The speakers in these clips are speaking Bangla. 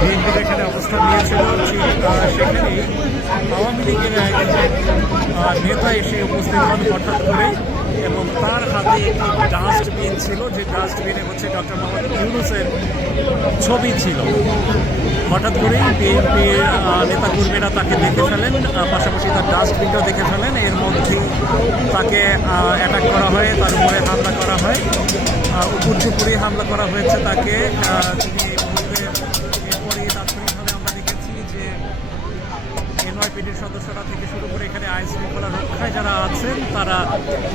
বিএনপির এখানে অবস্থান নিয়েছিল, সেখানেই আওয়ামী লীগের নেতা এসে উপস্থিত হন হঠাৎ করে, এবং তার হাতে একটি ডাস্টবিন ছিল, যে ডাস্টবিনে হচ্ছে ডক্টর মোহাম্মদ ইউনূসের ছবি ছিল। হঠাৎ করেই বিএনপির নেতাকর্মীরা তাকে দেখে ফেলেন, পাশাপাশি তার ডাস্টবিনটাও দেখে ফেলেন। এর মধ্যেই তাকে অ্যাটাক করা হয়, তার উপরে হামলা করা হয়, উপর্যুপুরি হামলা করা হয়েছে তাকে। তিনি এরপরেই তাৎক্ষণিকভাবে আমরা দেখেছি যে এনওয়াইপিডির সদস্যরা থেকে শুরু করে এখানে আইন শৃঙ্খলা রক্ষায় যারা আছেন তারা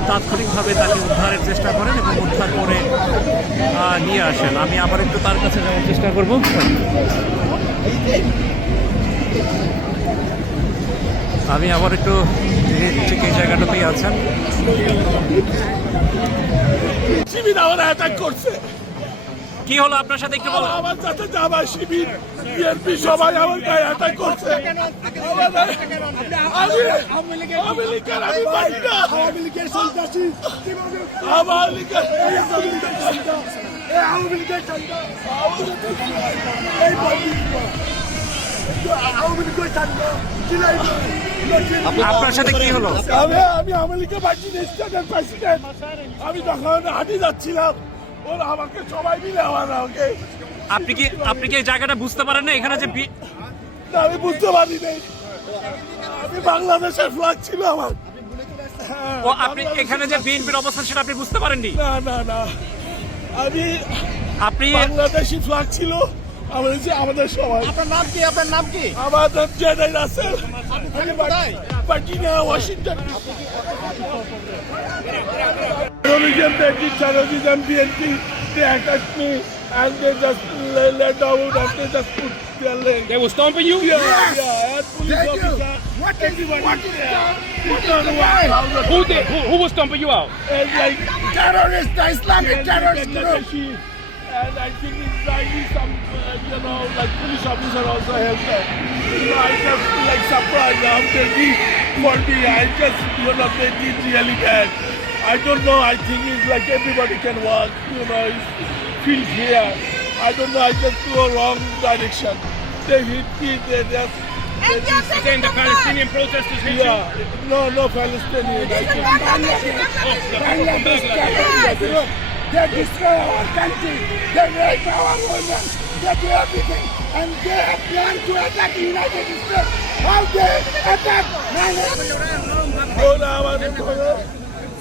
তাৎক্ষণিকভাবে তাকে উদ্ধারের চেষ্টা করেন এবং উদ্ধার করে নিয়ে আসেন। আমি আবার একটু তার কাছে যাওয়ার চেষ্টা করব। আমি আবার একটু ঠিক এই জায়গাটাতেই আছেন। কি হলো আপনার সাথে একটু বলুন। আমার সাথে যাবার শিবির বিএনপি সবাই আমার গায়ে অ্যাটাক করছে। আপনার সাথে কি হলো? আমি আওয়ামী লীগের প্রেসিডেন্ট। আমি যখন হাঁটি যাচ্ছিলাম, ওরা আমাকে সবাই মিলে আমাকে। আপনি কি এই জায়গাটা বুঝতে পারেন না এখানে যে আমি বুঝতে পারি নাই, আমি বাংলাদেশের ফ্ল্যাগ ছিল আমার। ও আপনি এখানে যে বিএনপির অবস্থান সেটা আপনি বুঝতে পারেননি? না না না, আপনি বাংলাদেশি ফ্ল্যাগ ছিল আমাদের সবাই। আপনার নাম কি? আপনার নাম কি? আমার নাম জেডাই Russell. Virginia, Washington. Terrorism, BNP, they attacked me and they just let down and they just put their leg. They were stomping you? Yeah. And police officer. Who was stomping you out? And like Terrorist, the Islamic terrorist group. And I think it's like some, like police officer also helped them. I just like surprised after this for me. I just, they did really bad. I don't know, I think it's like everybody can walk, feel here. I don't know, I just go wrong direction. They hit me, they just... Saying the Palestinian protesters hit you? No Palestinian. I think. They destroy our country, they rape our women, they do everything, and they have planned to attack the United States. How they attack?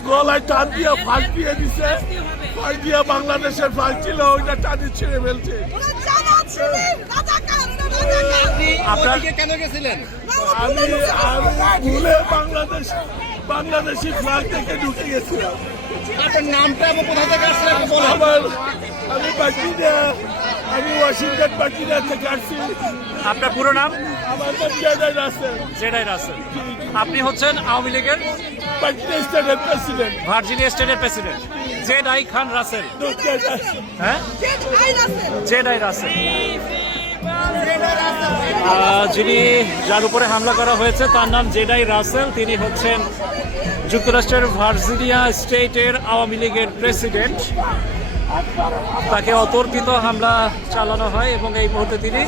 গলায় টান দিয়ে ফাঁক দিয়ে দিছে, ফাঁক দিয়ে বাংলাদেশের ফাঁক ছিল, ওইটা টানি ছিঁড়ে ফেলছে। কেন গেছিলেন? আমি ভুলে বাংলাদেশি ফ্ল্যাগ থেকে ঢুকে গেছিলাম। আপনার নামটা এবং কোথা থেকে আসলে আমি ভার্জিনিয়া, আমি ওয়াশিংটন ভার্জিনিয়া থেকে আসছি। আপনার পুরো নাম? আমার নাম জেডাই রাসেল। জেডাই রাসেল। আপনি হচ্ছেন আওয়ামী লীগের ভার্জিনিয়া স্টেটের প্রেসিডেন্ট জেডাই খান রাসেল। হ্যাঁ, জেডাই রাসেল। যিনি যার উপরে হামলা করা হয়েছে তার নাম জেডাই রাসেল। তিনি হচ্ছেন যুক্তরাষ্ট্রের ভার্জিনিয়া স্টেটের আওয়ামী লীগের প্রেসিডেন্ট। তাকে অতর্কিত হামলা চালানো হয় এবং এই মুহূর্তে তিনি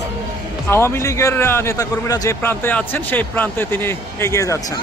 আওয়ামী লীগের নেতাকর্মীরা যে প্রান্তে আছেন সেই প্রান্তে তিনি এগিয়ে যাচ্ছেন।